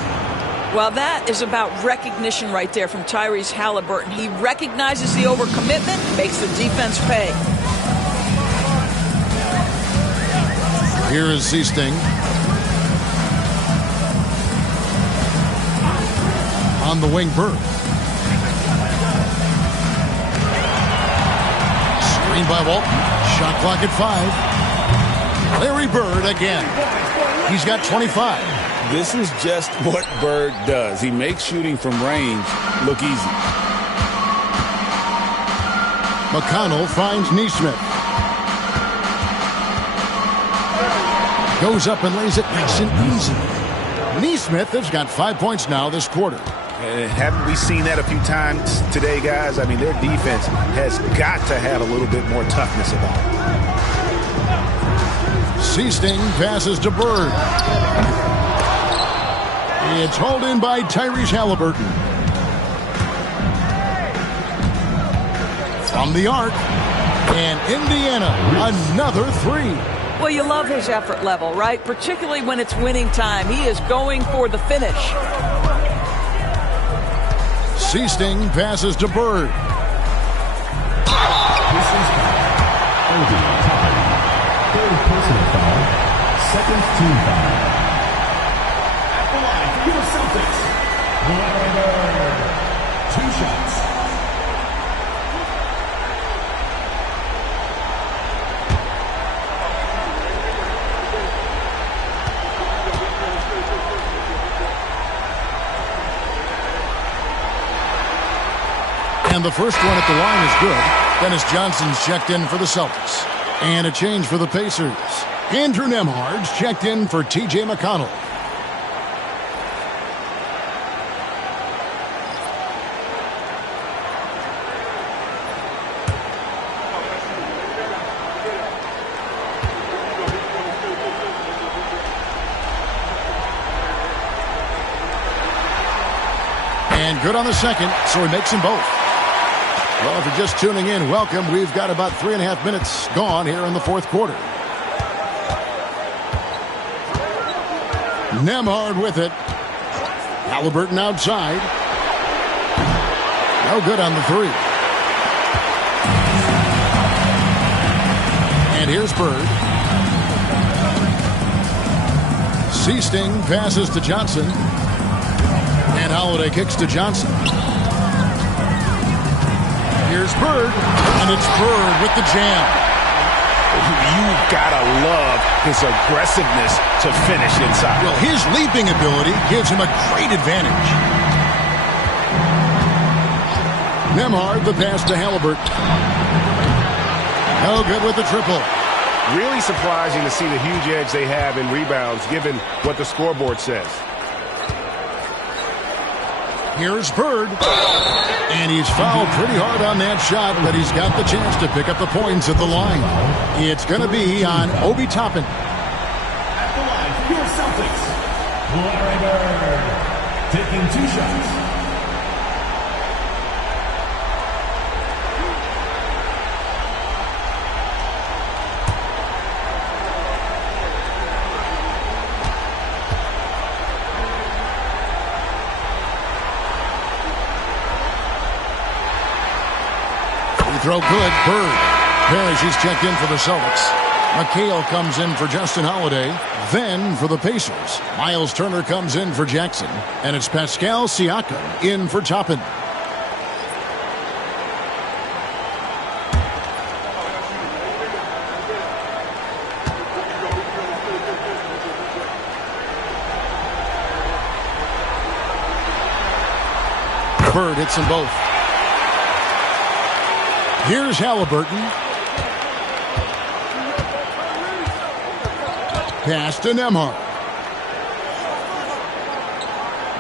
Well, that is about recognition right there from Tyrese Halliburton. He recognizes the overcommitment, makes the defense pay. Here is Seasting. On the wing, Bird. Screen by Walton. Shot clock at 5. Larry Bird again. He's got 25. This is just what Bird does. He makes shooting from range look easy. McConnell finds Neesmith. Goes up and lays it nice and easy. Neesmith has got 5 points now this quarter. Haven't we seen that a few times today, guys? I mean, their defense has got to have a little bit more toughness about it. Seasting passes to Bird. It's hauled in by Tyrese Halliburton. From the arc. And Indiana, another three. Well, you love his effort level, right? Particularly when it's winning time. He is going for the finish. Seasting passes to Bird. This is holding time. Third personal foul. Second team foul. At the line for your Celtics. Bird. 2 shots. And the first one at the line is good. Dennis Johnson's checked in for the Celtics. And a change for the Pacers. Andrew Nembhard's checked in for T.J. McConnell. And good on the second, so he makes them both. Well, if you're just tuning in, welcome. We've got about 3.5 minutes gone here in the fourth quarter. Nembhard with it. Halliburton outside. No good on the three. And here's Bird. Seasting passes to Johnson. And Holiday kicks to Johnson. Here's Bird, and it's Bird with the jam. You've got to love his aggressiveness to finish inside. Well, his leaping ability gives him a great advantage. Nembhard, the pass to Halliburton. No good with the triple. Really surprising to see the huge edge they have in rebounds, given what the scoreboard says. Here's Bird. And he's fouled pretty hard on that shot, but he's got the chance to pick up the points at the line. It's going to be on Obi Toppin. At the line for your Celtics, Larry Bird, taking 2 shots. Throw good. Bird. Parrish, he's checked in for the Celtics. McHale comes in for Justin Holiday. Then for the Pacers, Miles Turner comes in for Jackson. And it's Pascal Siakam in for Toppin. Bird hits them both. Here's Halliburton. Pass to Nembhard.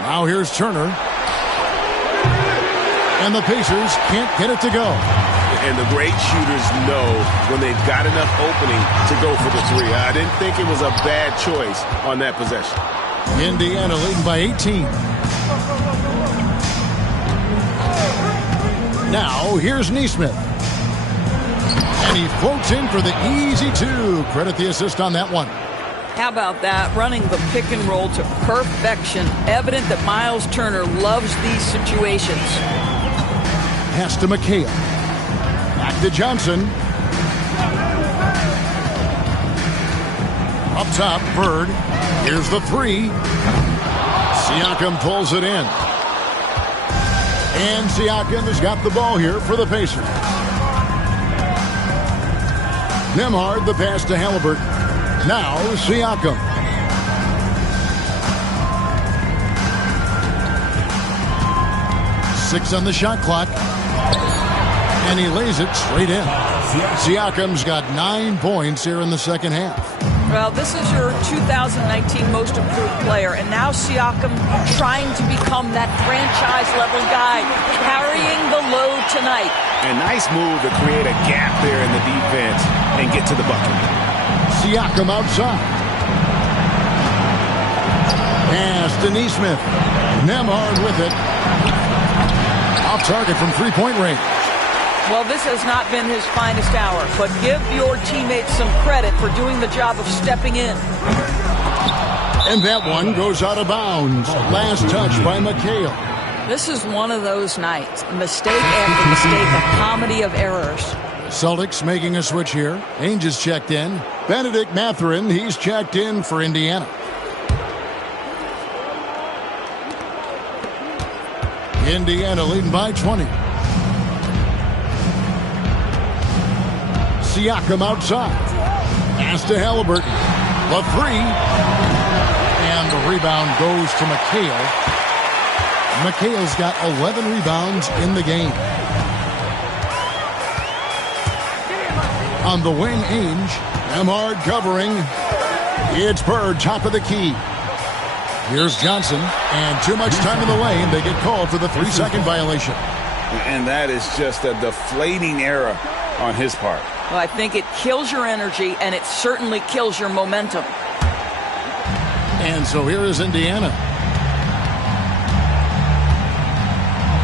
Now here's Turner. And the Pacers can't get it to go. And the great shooters know when they've got enough opening to go for the 3. I didn't think it was a bad choice on that possession. Indiana leading by 18. Now here's Nesmith. And he floats in for the easy 2. Credit the assist on that one. How about that? Running the pick and roll to perfection. Evident that Miles Turner loves these situations. Pass to McHale. Back to Johnson. Up top, Bird. Here's the 3. Siakam pulls it in. And Siakam has got the ball here for the Pacers. Nembhard, the pass to Halliburton. Now Siakam. Six on the shot clock. And he lays it straight in. Siakam's got 9 points here in the second half. Well, this is your 2019 most improved player, and now Siakam trying to become that franchise-level guy, carrying the load tonight. A nice move to create a gap there in the defense and get to the bucket. Siakam outside. Pass to Nesmith. Nembhard with it. Off target from three-point range. Well, this has not been his finest hour, but give your teammates some credit for doing the job of stepping in. And that one goes out of bounds. Last touch by McHale. This is one of those nights. Mistake after mistake, a comedy of errors. Celtics making a switch here. Ainge is checked in. Benedict Mathurin, he's checked in for Indiana. Indiana leading by 20. Siakam outside. Pass to Halliburton. The 3. And the rebound goes to McHale. McHale's got 11 rebounds in the game. On the wing, Ainge. Nembhard covering. It's Bird, top of the key. Here's Johnson. And too much time in the lane. They get called for the 3-second violation. And that is just a deflating error on his part. Well, I think it kills your energy, and it certainly kills your momentum. And so here is Indiana.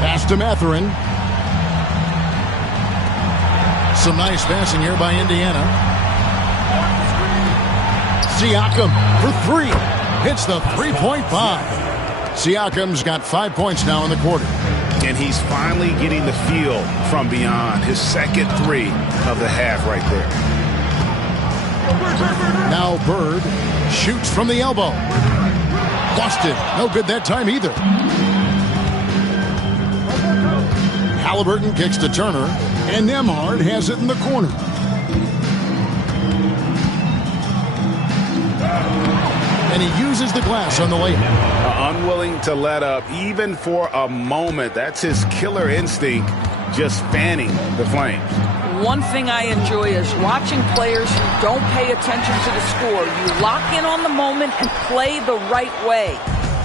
Pass to Mathurin. Some nice passing here by Indiana. Siakam for 3. Hits the three-point bomb. Siakam's got 5 points now in the quarter. And he's finally getting the feel from beyond. His second 3 of the half right there. Now Bird shoots from the elbow. Busted. No good that time either. Halliburton kicks to Turner. And Nembhard has it in the corner. And he uses the glass on the layup. Unwilling to let up even for a moment. That's his killer instinct, just fanning the flames. one thing I enjoy is watching players who don't pay attention to the score. You lock in on the moment and play the right way.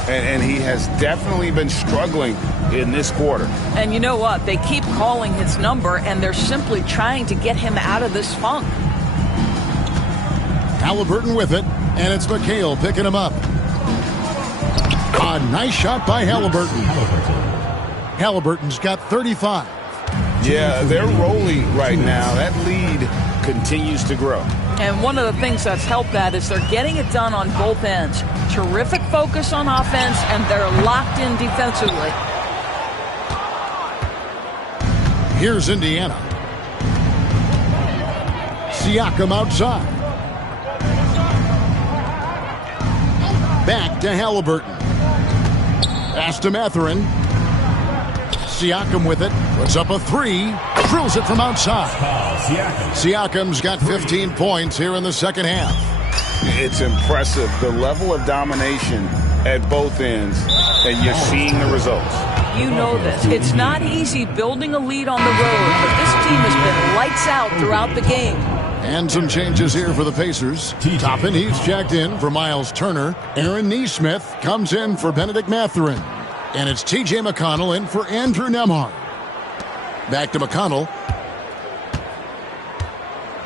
And he has definitely been struggling in this quarter. And you know what? They keep calling his number, and they're simply trying to get him out of this funk. Halliburton with it, and it's McHale picking him up. A nice shot by Halliburton. Halliburton's got 35. Yeah, they're rolling right now. That lead continues to grow. And one of the things that's helped that is they're getting it done on both ends. Terrific focus on offense, and they're locked in defensively. Here's Indiana. Siakam outside. Back to Halliburton. Pass to Mathurin. Siakam with it. Puts up a three. Drills it from outside. Siakam's got 15 points here in the second half. It's impressive, the level of domination at both ends, and you're seeing the results. You know this. It's not easy building a lead on the road, but this team has been lights out throughout the game. And some changes here for the Pacers. Toppin, he's jacked in for Miles Turner. Aaron Nesmith comes in for Benedict Mathurin. And it's T.J. McConnell in for Andrew Nembhard. Back to McConnell.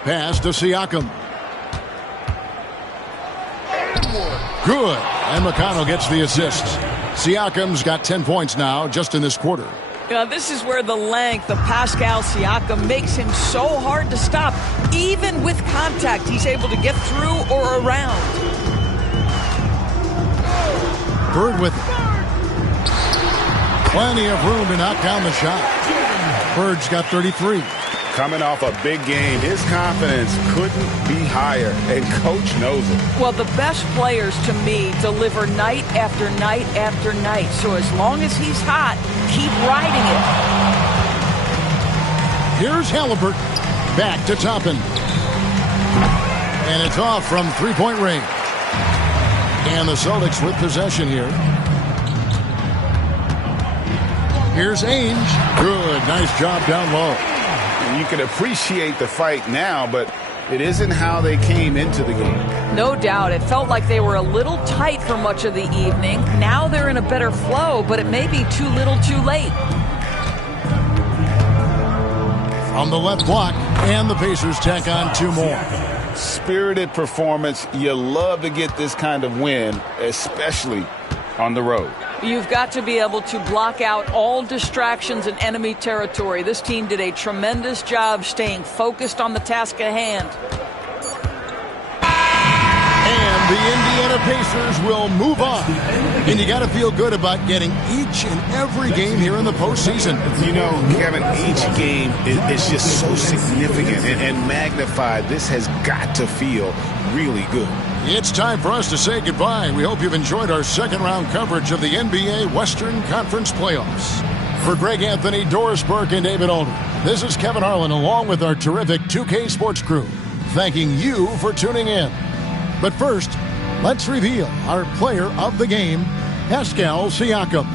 Pass to Siakam. Good. And McConnell gets the assist. Siakam's got 10 points now just in this quarter. This is where the length of Pascal Siakam makes him so hard to stop. Even with contact, he's able to get through or around. Bird with it. Plenty of room to knock down the shot. Bird's got 33. Coming off a big game, his confidence couldn't be higher, and coach knows it. Well, the best players, to me, deliver night after night after night. So as long as he's hot, keep riding it. Here's Halliburton. Back to Toppin. And it's off from three-point range. And the Celtics with possession here. Here's Ainge. Good. Nice job down low. You can appreciate the fight now, but it isn't how they came into the game. No doubt. It felt like they were a little tight for much of the evening. Now they're in a better flow, but it may be too little too late. On the left block, and the Pacers tack on two more. Spirited performance. You love to get this kind of win, especially on the road. You've got to be able to block out all distractions in enemy territory. This team did a tremendous job staying focused on the task at hand. And the Indiana Pacers will move on. And you got to feel good about getting each and every game here in the postseason. You know, Kevin, each game is just so significant and magnified. This has got to feel really good. It's time for us to say goodbye. We hope you've enjoyed our second-round coverage of the NBA Western Conference Playoffs. For Greg Anthony, Doris Burke, and David Aldridge, this is Kevin Harlan along with our terrific 2K Sports crew, thanking you for tuning in. But first, let's reveal our player of the game, Pascal Siakam.